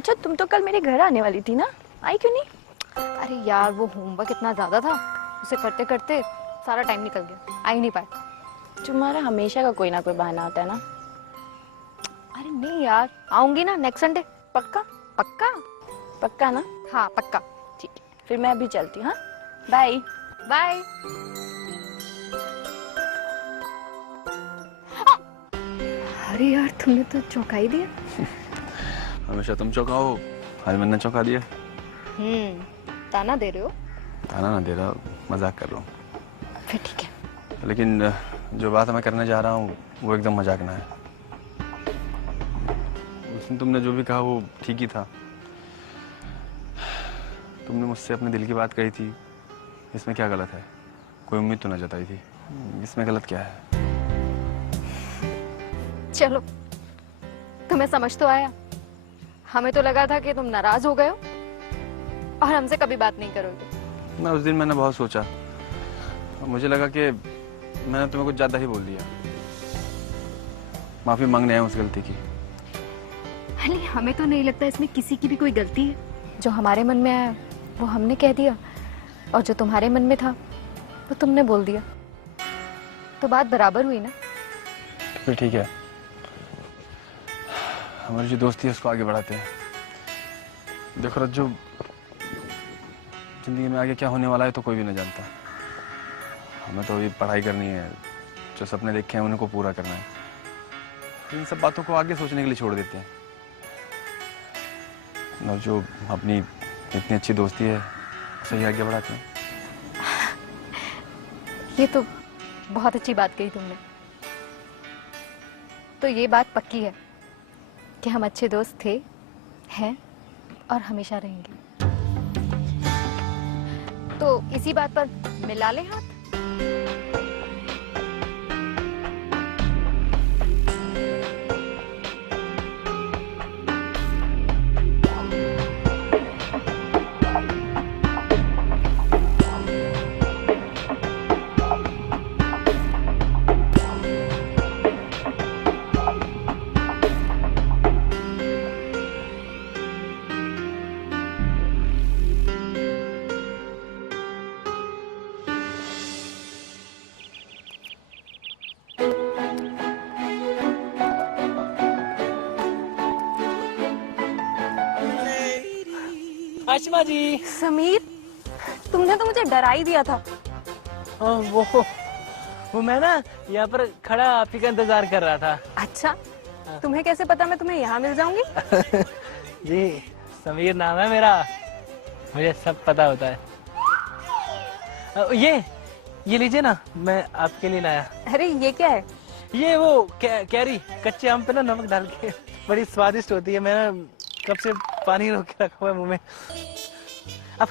अच्छा तुम तो कल मेरे घर आने वाली थी ना, आई क्यों नहीं? अरे यार वो होमवर्क इतना ज्यादा था, उसे करते करते सारा टाइम निकल गया, आ ही नहीं पाए। तुम्हारा हमेशा का कोई ना कोई बहाना होता है ना। अरे नहीं यार, आऊंगी ना नेक्स्ट संडे। पक्का? पक्का? पक्का ना? हाँ पक्का। ठीक है, फिर मैं अभी चलती हूँ। हाँ बाय बाय। अरे यार तुमने तो चौंका ही दिया। हमेशा तुम चौंकाओ, आज मैंने चौंका दिया। ताना दे रहे हो? ताना ना दे रहा, मजाक कर रहा हूँ। फिर ठीक है। लेकिन जो बात मैं करने जा रहा हूँ वो एकदम मजाक ना है। उस दिन तुमने जो भी कहा वो ठीक ही था। तुमने मुझसे अपने दिल की बात कही थी, इसमें क्या गलत है? कोई उम्मीद तो ना जताई थी, इसमें गलत क्या है? चलो तुम्हें समझ तो आया। हमें तो लगा था कि तुम नाराज हो गए हो और हमसे कभी बात नहीं करोगे। मैं उस दिन मैंने बहुत सोचा, मुझे लगा कि मैंने तुम्हें कुछ ज्यादा ही बोल दिया। माफी मांगने आया उस गलती की। अरे हमें तो नहीं लगता इसमें किसी की भी कोई गलती है। जो हमारे मन में आया वो हमने कह दिया और जो तुम्हारे मन में था वो तुमने बोल दिया, तो बात बराबर हुई ना। फिर ठीक है, हमारी जो दोस्ती है उसको आगे बढ़ाते हैं। देखो रज्जू, जिंदगी में आगे क्या होने वाला है तो कोई भी नहीं जानता। हमें तो अभी पढ़ाई करनी है, जो सपने देखे हैं उनको पूरा करना है। इन सब बातों को आगे सोचने के लिए छोड़ देते हैं। और जो अपनी इतनी अच्छी दोस्ती है उसे ही आगे बढ़ाते हैं। ये तो बहुत अच्छी बात कही तुमने। तो ये बात पक्की है कि हम अच्छे दोस्त थे, हैं और हमेशा रहेंगे। तो इसी बात पर मिला ले हाथ। आशिमा जी। समीर, तुमने तो मुझे डरा ही दिया था। वो मैं ना यहाँ पर खड़ा आप ही का इंतजार कर रहा था। अच्छा, तुम्हें कैसे पता मैं तुम्हें यहाँ मिल जाऊंगी? जी समीर नाम है मेरा, मुझे सब पता होता है। ये लीजिए ना, मैं आपके लिए लाया। अरे ये क्या है? ये वो कैरी, कच्चे आम पे ना नमक डाल के बड़ी स्वादिष्ट होती है। मैं ना कब से पानी रोक के रखा हुआ है मुंह में। अब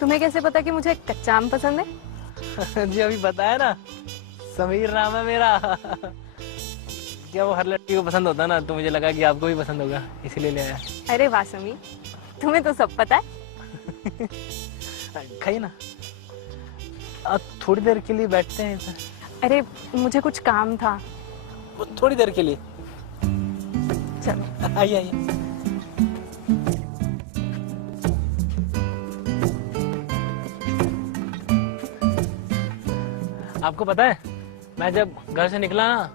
तुम्हें कैसे पता कि मुझे कच्चा आम पसंद है? जी अभी बताया ना, समीर नाम है मेरा। क्या वो हर लड़की को पसंद होता ना, तो मुझे लगा कि आपको भी पसंद होगा, इसीलिए ले आया। अरे वाह समीर, तुम्हें तो सब पता है। खाइए ना, थोड़ी देर के लिए बैठते हैं इधर। अरे मुझे कुछ काम था। वो थोड़ी देर के लिए। चलो आइए आइए। आपको पता है, मैं जब घर से निकला ना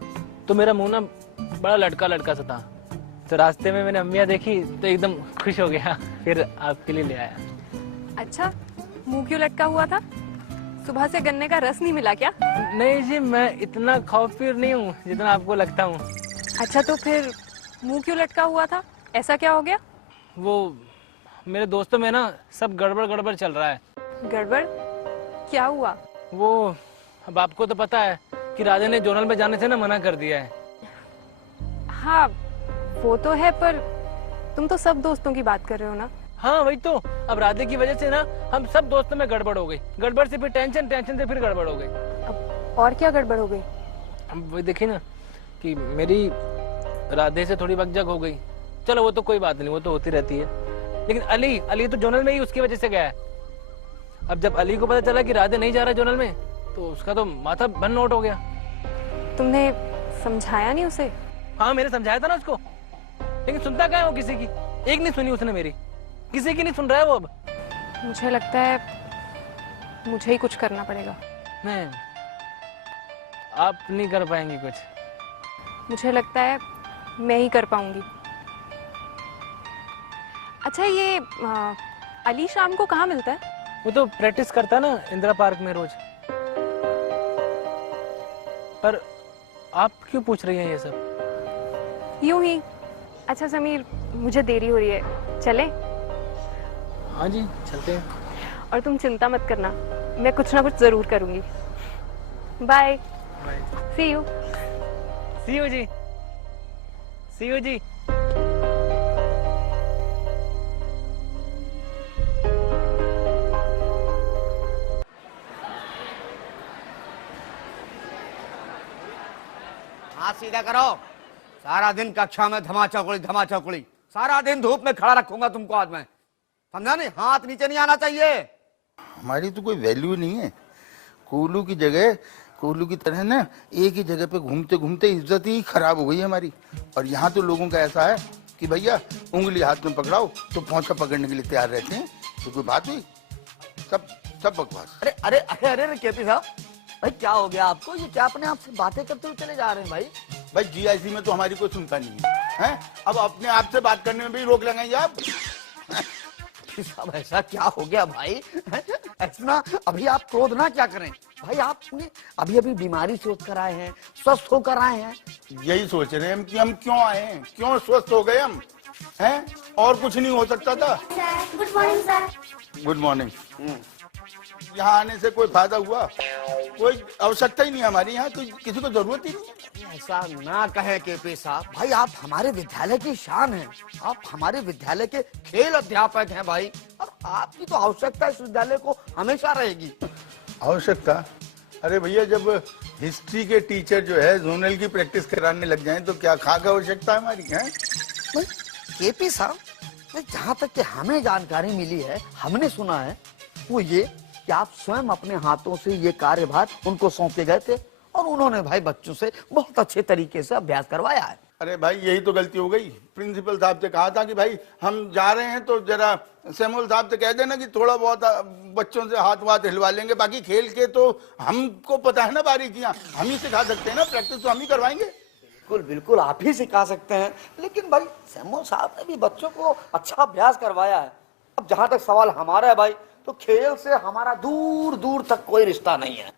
तो मेरा मुंह ना बड़ा लटका लटका सा था। तो रास्ते में मैंने अम्मियाँ देखी तो एकदम खुश हो गया, फिर आपके लिए ले आया। अच्छा, मुंह क्यों लटका हुआ था? सुबह से गन्ने का रस नहीं मिला क्या? नहीं जी, मैं इतना खौफीर नहीं हूँ जितना आपको लगता हूँ। अच्छा तो फिर मुंह क्यों लटका हुआ था? ऐसा क्या हो गया? वो मेरे दोस्तों में ना सब गड़बड़ गड़बड़ चल रहा है। गड़बड़? क्या हुआ? वो अब आपको तो पता है कि राजा ने जोनल में जाने से ना मना कर दिया है। हाँ वो तो है, पर तुम तो सब दोस्तों की बात कर रहे हो ना। हाँ वही तो, अब राधे की वजह से ना हम सब दोस्तों में गड़बड़ हो गई। गड़बड़ से फिर टेंशन, टेंशन से फिर गड़बड़ हो गई। अब और क्या गड़बड़ हो गई? अब वही देखिए ना कि मेरी राधे से थोड़ी बकझक हो गई। चलो वो तो कोई बात नहीं, वो तो होती रहती है। लेकिन अली तो जोनल में ही उसकी वजह से गया है। अब जब अली को पता चला कि राधे नहीं जा रहा जोनल में, तो उसका तो माथा भन नोट हो गया। तुमने समझाया नहीं उसे? हाँ मैंने समझाया था ना उसको, लेकिन सुनता क्या है वो किसी की। एक नहीं सुनी उसने मेरी, किसी की नहीं सुन रहा है वो अब। मुझे लगता है मुझे ही कुछ करना पड़ेगा। नहीं, आप नहीं कर पाएंगी कुछ। मुझे लगता है मैं ही कर पाऊंगी। अच्छा, ये अली शाम को कहाँ मिलता है? वो तो प्रैक्टिस करता है ना इंदिरा पार्क में रोज। पर आप क्यों पूछ रही हैं ये सब? यूं ही। अच्छा समीर, मुझे देरी हो रही है, चले? हाँ जी, चलते हैं। और तुम चिंता मत करना, मैं कुछ ना कुछ जरूर करूंगी। Bye. See you. See you जी, सी यू जी। हाथ सीधा करो। सारा दिन कक्षा में धमा चौकड़ी, सारा दिन धूप में खड़ा रखूंगा तुमको आज मैं, समझा नहीं? हाथ नीचे नहीं आना चाहिए। हमारी तो कोई वैल्यू नहीं है। कोलू की जगह, कोलू की तरह ना एक ही जगह पे घूमते घूमते इज्जत ही खराब हो गई है हमारी। और यहाँ तो लोगों का ऐसा है कि भैया उंगली हाथ में पकड़ाओ तो पहुंचा पकड़ने के लिए तैयार रहते हैं। तो कोई बात हुई? सब बकवास। अरे अरे अरे अरे केपी साहब, भाई क्या हो गया आपको? ये क्या अपने आप से बातें करते हुए चले जा रहे हैं भाई? भाई जीआईसी में तो हमारी कोई सुनता नहीं है, हैं? अब अपने आप से बात करने में भी रोक लगाएंगे आप? साहब ऐसा क्या हो गया भाई? ऐसा अभी आप क्रोध ना क्या करें भाई, आपने अभी अभी बीमारी से उठकर आए हैं, स्वस्थ होकर आए हैं। यही सोच रहे हैं कि हम क्यों आए हैं, क्यों स्वस्थ हो गए हम, हैं? और कुछ नहीं हो सकता था। Good morning sir. Good morning. यहाँ आने से कोई फायदा हुआ? कोई आवश्यकता ही नहीं हमारी यहाँ, कोई किसी को जरूरत ही नहीं। ऐसा ना कहें केपी साहब, भाई आप हमारे विद्यालय की शान हैं, आप हमारे विद्यालय के खेल अध्यापक हैं भाई, और आपकी तो आवश्यकता इस विद्यालय को हमेशा रहेगी। आवश्यकता? अरे भैया, जब हिस्ट्री के टीचर जो है जोनल की प्रैक्टिस कराने लग जाएं तो क्या खाक आवश्यकता है हमारी है? केपी साहब, जहाँ तक कि हमें जानकारी मिली है, हमने सुना है, वो ये कि आप स्वयं अपने हाथों से ये कार्यभार उनको सौंपे गए थे और उन्होंने भाई बच्चों से बहुत अच्छे तरीके से अभ्यास करवाया है। अरे भाई, यही तो गलती हो गई। प्रिंसिपल साहब से कहा था कि भाई हम जा रहे हैं तो जरा सैमुअल साहब से कह देना कि थोड़ा बहुत बच्चों से हाथ वाथ हिलवा लेंगे, बाकी खेल के तो हमको पता है ना बारीकियां, हम ही सिखा सकते हैं ना, प्रैक्टिस तो हम ही करवाएंगे। बिल्कुल बिल्कुल, आप ही सिखा सकते हैं, लेकिन भाई सैमुअल साहब ने भी बच्चों को अच्छा अभ्यास करवाया है। अब जहाँ तक सवाल हमारा है भाई, तो खेल से हमारा दूर दूर तक कोई रिश्ता नहीं है।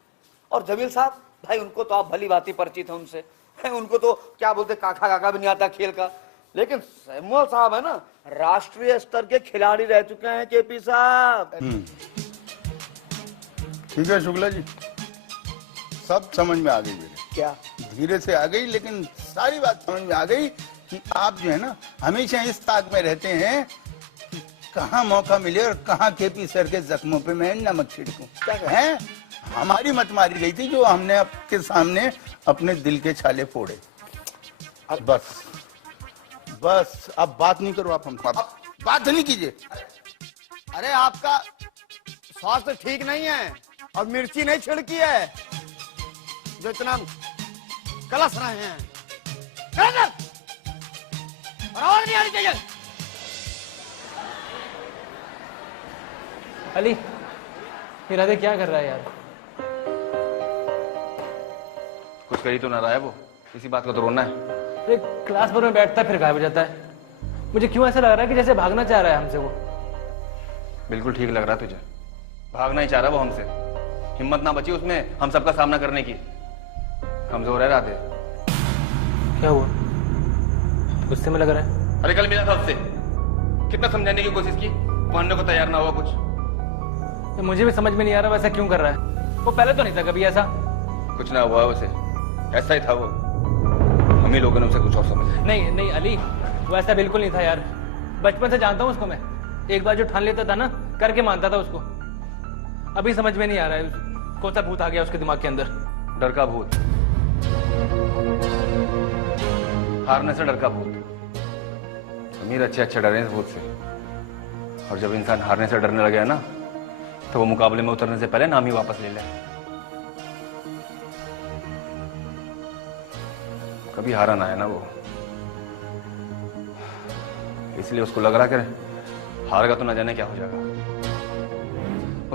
और जमील साहब भाई, उनको तो आप भली भांति परिचित हैं उनसे, उनको तो क्या बोलते काका काका भी नहीं आता खेल का, लेकिन सैमुअल साहब है ना, राष्ट्रीय स्तर के खिलाड़ी रह चुके हैं केपी साहब। ठीक है शुक्ला जी, सब समझ में आ गई मेरे। क्या? धीरे से आ गई, लेकिन सारी बात समझ में आ गई कि आप जो है ना हमेशा इस ताक में रहते हैं कि कहाँ मौका मिले और कहाँ केपी सर के जख्मों पे मैं नमक छिड़कूं। क्या है? हमारी मत मारी गई थी जो हमने आपके सामने अपने दिल के छाले फोड़े। अब बस अब बात नहीं करो आप, हम बात नहीं कीजिए। अरे आपका स्वास्थ्य ठीक नहीं है और मिर्ची नहीं छिड़की है जो इतना कलस रहे हैं। और नहीं आनी चाहिए। अली, ये राधे क्या कर रहा है यार? कुछ कही तो ना रहा है वो, इसी बात का तो रोना है। अरे क्लास पर में बैठता है फिर गायब हो जाता है। मुझे क्यों ऐसा लग रहा है कि जैसे भागना चाह रहा है हमसे वो। बिल्कुल ठीक लग रहा है तुझे, भागना ही चाह रहा वो हमसे। हिम्मत ना बची उसमें हम सबका सामना करने की। कमजोर है राधे। क्या हुआ? गुस्से में लग रहा है? अरे कल मिला था उससे, कितना समझाने की कोशिश की, मानने को तैयार ना हुआ कुछ। तो मुझे भी समझ में नहीं आ रहा वैसा क्यों कर रहा है। वो पहले तो नहीं था कभी ऐसा। कुछ ना हुआ उसे, ऐसा ही था वो। हम ही लोगों ने उसे कुछ और समझा। नहीं नहीं अली, वो ऐसा बिल्कुल नहीं था यार। बचपन से जानता हूँ उसको मैं। एक बार जो ठान लेता था ना, करके मानता था उसको। अभी समझ में नहीं आ रहा है कौन सा भूत आ गया उसके दिमाग के अंदर। डर का भूत, हारने से डर का भूत। अमीर अच्छे डरे इस भूत से, और जब इंसान हारने से डरने लगे ना, तो वो मुकाबले में उतरने से पहले नाम ही वापस ले ले। कभी हारा ना है ना वो, इसलिए उसको लग रहा कि हार गया तो न जाने क्या हो जाएगा।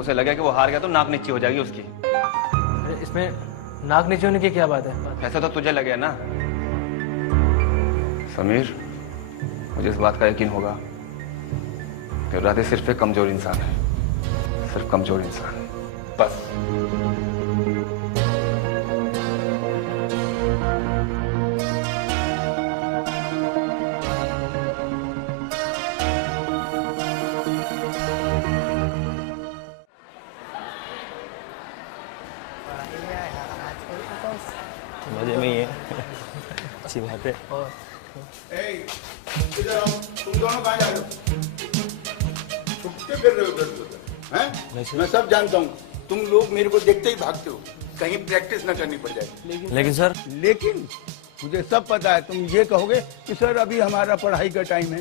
उसे लगा कि वो हार गया तो नाक नीची हो जाएगी उसकी। अरे इसमें नाक नीचे होने की क्या बात है? ऐसा तो तुझे लगे ना समीर। मुझे इस बात का यकीन होगा कि राधे सिर्फ एक कमजोर इंसान है, सिर्फ कमजोर इंसान बस। मजे में ही है। अच्छी बात है। इधर आओ, तुम दोनों कहाँ जा रहे हो? छुपते फिर रहे हो उधर उधर, हैं? मैं सब जानता हूँ, तुम लोग मेरे को देखते ही भागते हो, कहीं प्रैक्टिस ना करनी पड़ जाए। लेकिन सर, लेकिन मुझे सब पता है, तुम ये कहोगे कि सर अभी हमारा पढ़ाई का टाइम है।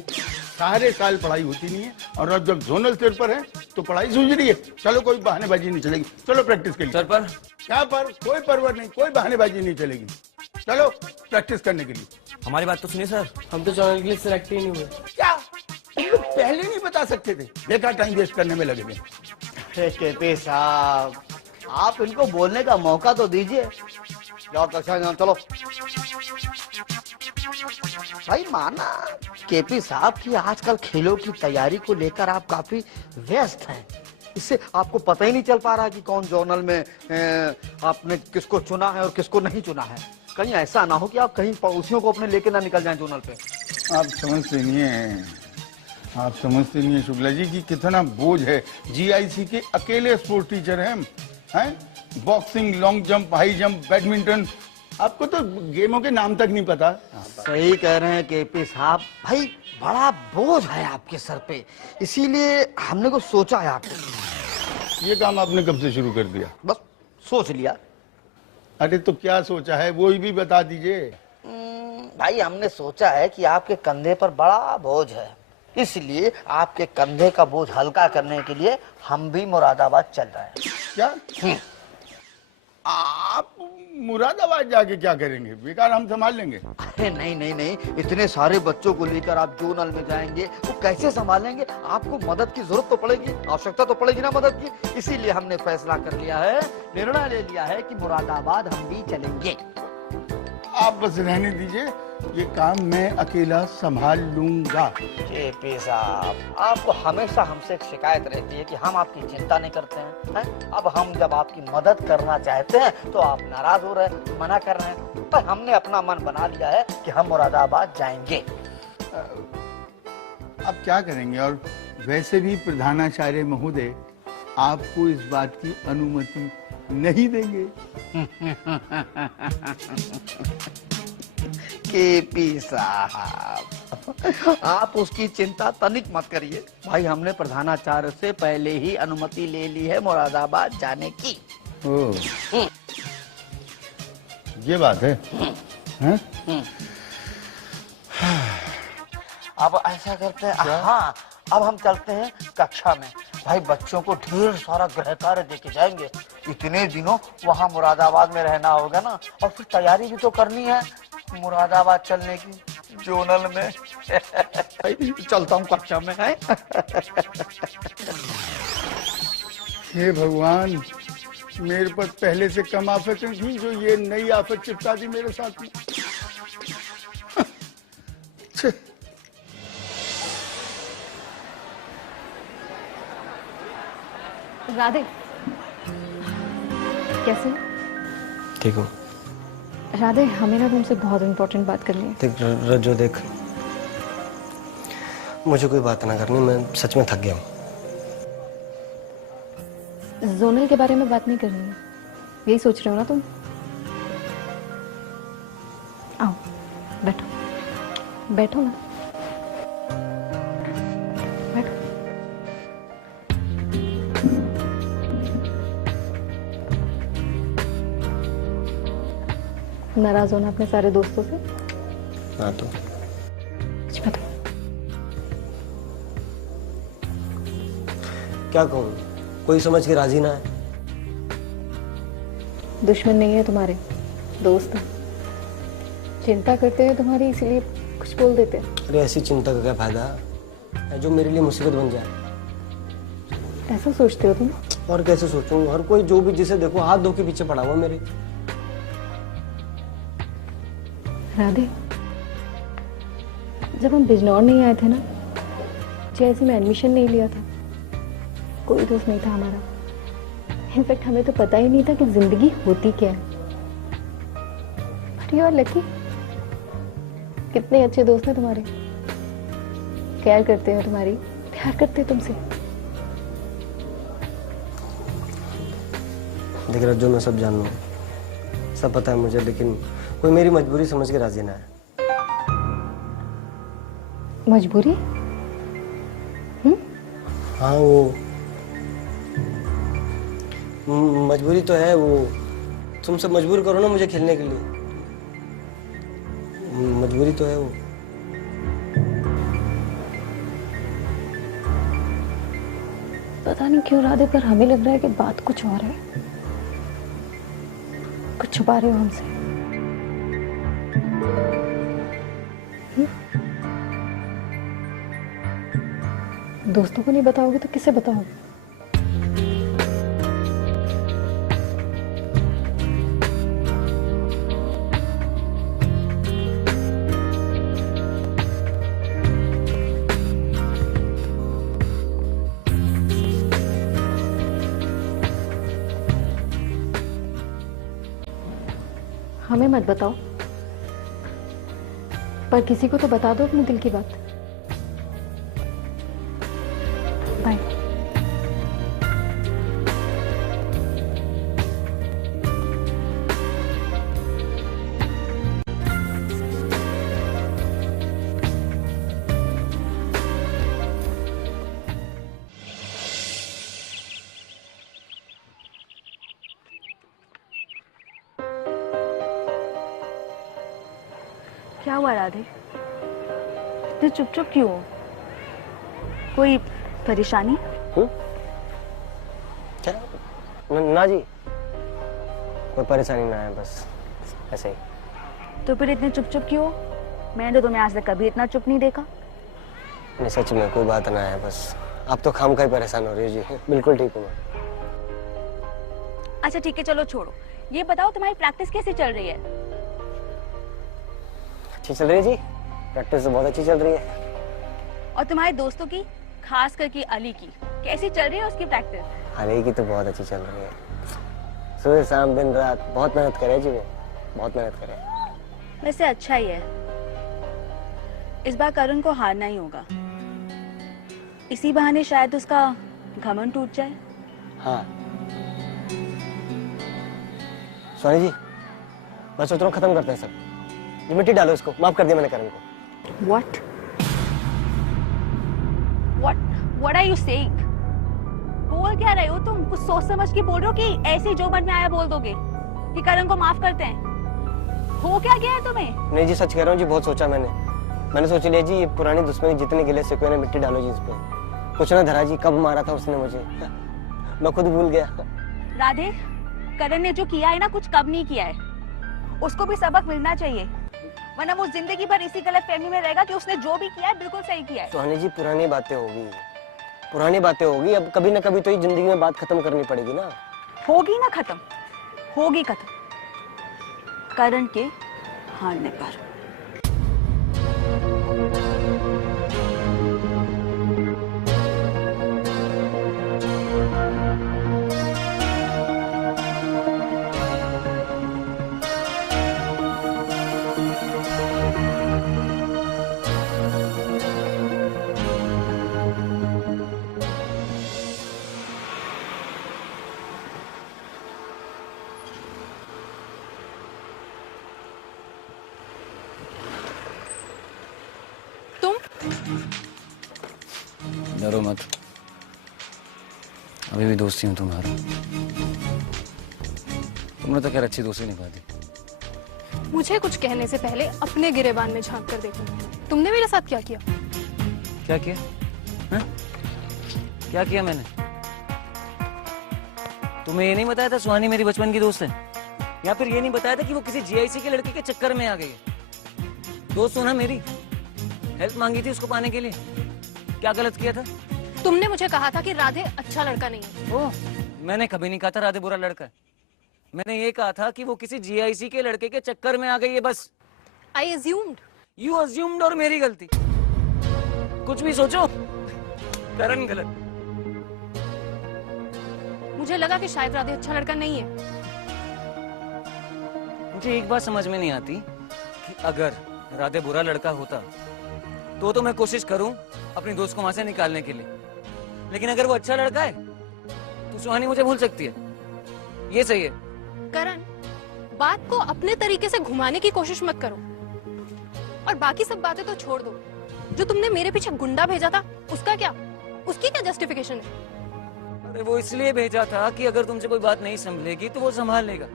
सारे साल पढ़ाई होती नहीं है, और अब जब जोनल स्टेज पर है तो पढ़ाई सूझ रही है। चलो कोई बहानेबाजी नहीं चलेगी, चलो प्रैक्टिस के लिए। सर पर क्या पर? कोई परवर नहीं, कोई बहानेबाजी नहीं चलेगी। चलो प्रैक्टिस करने के लिए। हमारी बात तो सुनिए सर। हम तो चैनल के लिए सिलेक्ट ही नहीं हुए। क्या तुम लोग पहले नहीं बता सकते थे? बेकार टाइम वेस्ट करने में लगे थे। अरे केपी साहब, आप इनको बोलने का मौका तो दीजिए। जाओ कक्षा में जाओ, चलो। भाई माना केपी साहब की आजकल खेलों की तैयारी को लेकर आप काफी व्यस्त हैं। इससे आपको पता ही नहीं चल पा रहा कि कौन जोनल में आपने किसको चुना है और किसको नहीं चुना है। कहीं ऐसा ना हो कि आप कहीं पड़ोसियों को अपने लेके ना निकल जाएं जोनल पे। आप समझते नहीं है, आप समझते नहीं है शुक्ला जी कि कितना बोझ है। जीआईसी के अकेले स्पोर्ट टीचर हैं हम, हैं? Boxing, long jump, high jump, badminton, आपको तो गेमों के नाम तक नहीं पता। सही कह रहे हैं केपी साहब, भाई बड़ा बोझ है आपके सर पे, इसीलिए हमने को सोचा है आपको। ये काम आपने कब से शुरू कर दिया? बस सोच लिया। अरे तो क्या सोचा है वो भी बता दीजिए। भाई हमने सोचा है कि आपके कंधे पर बड़ा बोझ है, इसलिए आपके कंधे का बोझ हल्का करने के लिए हम भी मुरादाबाद चल रहे हैं। क्या आप मुरादाबाद जाके क्या करेंगे? बेकार हम संभाल लेंगे। अरे नहीं नहीं नहीं, इतने सारे बच्चों को लेकर आप जोनल में जाएंगे, वो कैसे संभालेंगे? आपको मदद की जरूरत तो पड़ेगी, आवश्यकता तो पड़ेगी ना मदद की। इसीलिए हमने फैसला कर लिया है, निर्णय ले लिया है कि मुरादाबाद हम भी चलेंगे। आप बस रहने दीजिए, ये काम मैं अकेला संभाल लूंगा। केपी साहब, आपको हमेशा हमसे एक शिकायत रहती है कि हम आपकी चिंता नहीं करते हैं, हैं? अब हम जब आपकी मदद करना चाहते हैं तो आप नाराज हो रहे हैं, मना कर रहे हैं। पर हमने अपना मन बना लिया है कि हम मुरादाबाद जाएंगे। अब क्या करेंगे? और वैसे भी प्रधानाचार्य महोदय आपको इस बात की अनुमति नहीं देंगे। केपी साहब, आप उसकी चिंता तनिक मत करिए। भाई हमने प्रधानाचार्य से पहले ही अनुमति ले ली है मुरादाबाद जाने की। ओह, ये बात है, हैं? अब ऐसा करते हैं, हाँ अब हम चलते हैं कक्षा में। भाई बच्चों को ढेर सारा गृह कार्य देके जाएंगे। इतने दिनों वहाँ मुरादाबाद में रहना होगा ना, और फिर तैयारी भी तो करनी है मुरादाबाद चलने की, जोनल में। चलता हूँ कक्षा में, है? हे भगवान, मेरे पर पहले से कम आफतें थी जो ये नई आफत चिपका दी मेरे साथ में। राधे, कैसे? ठीक हूँ। राधे, हमें ना तुमसे बहुत इम्पोर्टेंट बात करनी है। देख रज्जो, देख मुझे कोई बात ना करनी, मैं सच में थक गया हूँ। जोनल के बारे में बात नहीं करनी है, यही सोच रहे हो ना तुम? आओ बैठो, बैठो ना, बैठो। नाराज होना अपने सारे दोस्तों से? हाँ तो कुछ बताओ। क्या कहूँ, कोई समझ के राजी ना है। दुश्मन नहीं है तुम्हारे, दोस्त हैं। चिंता करते हैं तुम्हारी, इसीलिए कुछ बोल देते हैं। अरे ऐसी चिंता का क्या फायदा? या जो मेरे लिए मुसीबत बन जाए। ऐसा सोचते हो तुम? और कैसे सोचूं? हर कोई जो भी जिसे देखो हाथ धो के पीछे पड़ा हुआ मेरे। राधे, जब हम बिजनौर नहीं आए थे ना, जैसे में एडमिशन नहीं लिया था, कोई दोस्त नहीं था हमारा। इनफैक्ट हमें तो पता ही नहीं था कि जिंदगी होती क्या है। बट यू आर लकी, कितने अच्छे दोस्त हैं तुम्हारे, केयर करते हैं तुम्हारी, प्यार करते हैं तुमसे। देख रज्जो, मैं सब जान लूँ, सब पता है मुझे, लेकिन कोई मेरी मजबूरी समझ के राजी ना है। मजबूरी? हाँ, वो मजबूरी तो है। वो तुम सब मजबूर करो ना मुझे खेलने के लिए, मजबूरी तो है वो। पता नहीं क्यों राधे, पर हमें लग रहा है कि बात कुछ और है, कुछ छुपा रहे हो हमसे। दोस्तों को नहीं बताओगे तो किसे बताओगे? हमें मत बताओ, पर किसी को तो बता दो अपने दिल की बात। बाय। क्या हुआ राधे, इतने चुप चुप क्यों हो? कोई परेशानी? क्या? ना जी, कोई परेशानी ना है, बस ऐसे ही। तो फिर इतने चुप चुप क्यों हो? मैंने तो तुम्हें आज तक कभी इतना चुप नहीं देखा। नहीं, सच में कोई बात ना है, बस आप तो खामखा ही परेशान हो रही हो जी। बिल्कुल ठीक हूँ मैं। अच्छा ठीक है, चलो छोड़ो, ये बताओ तुम्हारी प्रैक्टिस कैसी चल रही है? अच्छी चल रही है जी, प्रैक्टिस तो बहुत अच्छी चल रही है। और तुम्हारे दोस्तों की, खास करके अली की, कैसी चल रही है उसकी प्रैक्टिस? अली की तो बहुत अच्छी चल रही है, सुबह शाम दिन रात बहुत मेहनत करे जी, वो बहुत मेहनत करे। वैसे अच्छा ही है, इस बार करण को हारना ही होगा, इसी बहाने शायद उसका घमंड टूट जाए। हाँ सोनी जी, मैं सोच रहा हूँ खत्म करते हैं सब, ये मिट्टी डालो इसको, माफ कर दिया मैंने करण को। What? What are you saying? बोल क्या रहे हो तुम? कुछ सोच समझ के बोल रहे हो कि ऐसे जो मन में आया बोल दोगे कि करण को माफ करते हैं? हो क्या गया है तुम्हें? नहीं जी, सच कह रहा हूँ जी, बहुत सोचा मैंने सोच लिया जी, ये पुरानी दुश्मनी जितने गिले शिकवे ने, मिट्टी डालो जी इस पे। कुछ ना धरा जी, कब मारा था उसने मुझे, मैं खुद भूल गया। राधे, करण ने जो किया है ना, कुछ कम नहीं किया है, उसको भी सबक मिलना चाहिए, वरना वो जिंदगी भर इसी गलत फहमी में रहेगा कि उसने जो भी किया है बिल्कुल सही किया है। सोनी जी, पुरानी बातें होगी, अब कभी ना कभी तो ये जिंदगी में बात खत्म करनी पड़ेगी ना। होगी ना खत्म, होगी खत्म, करण के हारने पर। डरो मत, अभी भी दोस्ती हूँ तुम्हारा। तुमने तो खैर अच्छी दोस्ती निभा दी। मुझे कुछ कहने से पहले अपने गिरेबान में झांक कर देखो, तुमने मेरे साथ क्या किया? क्या किया? हाँ? क्या किया मैंने? तुम्हें ये नहीं बताया था सुहानी मेरी बचपन की दोस्त है, या फिर ये नहीं बताया था कि वो किसी जीआईसी के लड़के के चक्कर में आ गई है? दोस्त हो ना मेरी, हेल्प मांगी थी उसको पाने के लिए, क्या गलत किया था? तुमने मुझे कहा था कि राधे अच्छा लड़का नहीं है। ओह, मैंने कभी नहीं कहा था राधे बुरा लड़का है। मैंने ये कहा था कि वो किसी जीआईसी के लड़के के चक्कर में आ गई है बस। आई अज्यूम्ड। यू अज्यूम्ड और मेरी गलती। कुछ भी सोचो, करण गलत। मुझे लगा कि शायद राधे अच्छा लड़का नहीं है। मुझे एक बात समझ में नहीं आती कि अगर राधे बुरा लड़का होता तो मैं कोशिश करूं अपनी दोस्त को वहां से निकालने के लिए, लेकिन अगर वो अच्छा लड़का है तो सुहानी मुझे भूल सकती है। ये सही है। करण, बात को अपने तरीके से घुमाने की कोशिश मत करो, और बाकी सब बातें तो छोड़ दो। जो तुमने मेरे पीछे गुंडा भेजा था, उसका क्या? उसकी क्या जस्टिफिकेशन है? अरे वो इसलिए भेजा था कि अगर तुमसे कोई बात नहीं संभलेगी तो वो संभाल लेगा।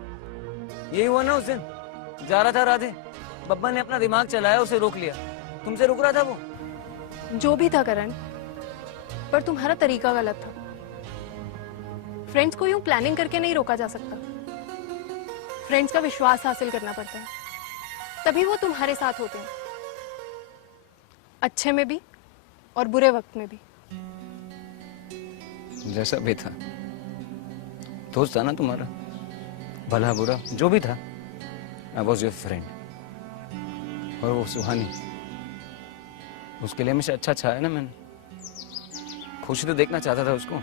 यही हुआ ना उस दिन। जा रहा था राधे, बब्बा ने अपना दिमाग चलाया, उसे रोक लिया। तुमसे रुक रहा था वो। जो भी था करण, पर तुम्हारा तरीका गलत था। फ्रेंड्स को यूं प्लानिंग करके नहीं रोका जा सकता। फ्रेंड्स का विश्वास हासिल करना पड़ता है, तभी वो तुम्हारे साथ होते हैं, अच्छे में भी और बुरे वक्त में भी। जैसा भी था, दोस्त था ना तुम्हारा, भला बुरा जो भी था, आई वॉज योर फ्रेंड। और वो सुहानी, उसके लिए हमेशा अच्छा चाहा है ना मैंने। खुशी तो देखना चाहता था उसको।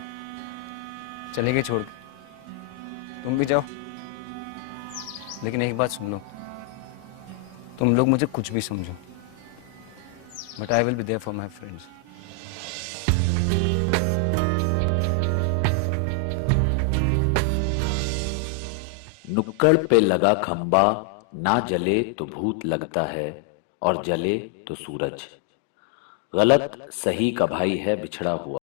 चले गए छोड़ के। तुम भी जाओ, लेकिन एक बात सुन लो, तुम लोग मुझे कुछ भी समझो, but I will be there for my friends. नुक्कड़ पे लगा खंबा, ना जले तो भूत लगता है और जले तो सूरज। गलत सही का भाई है बिछड़ा हुआ।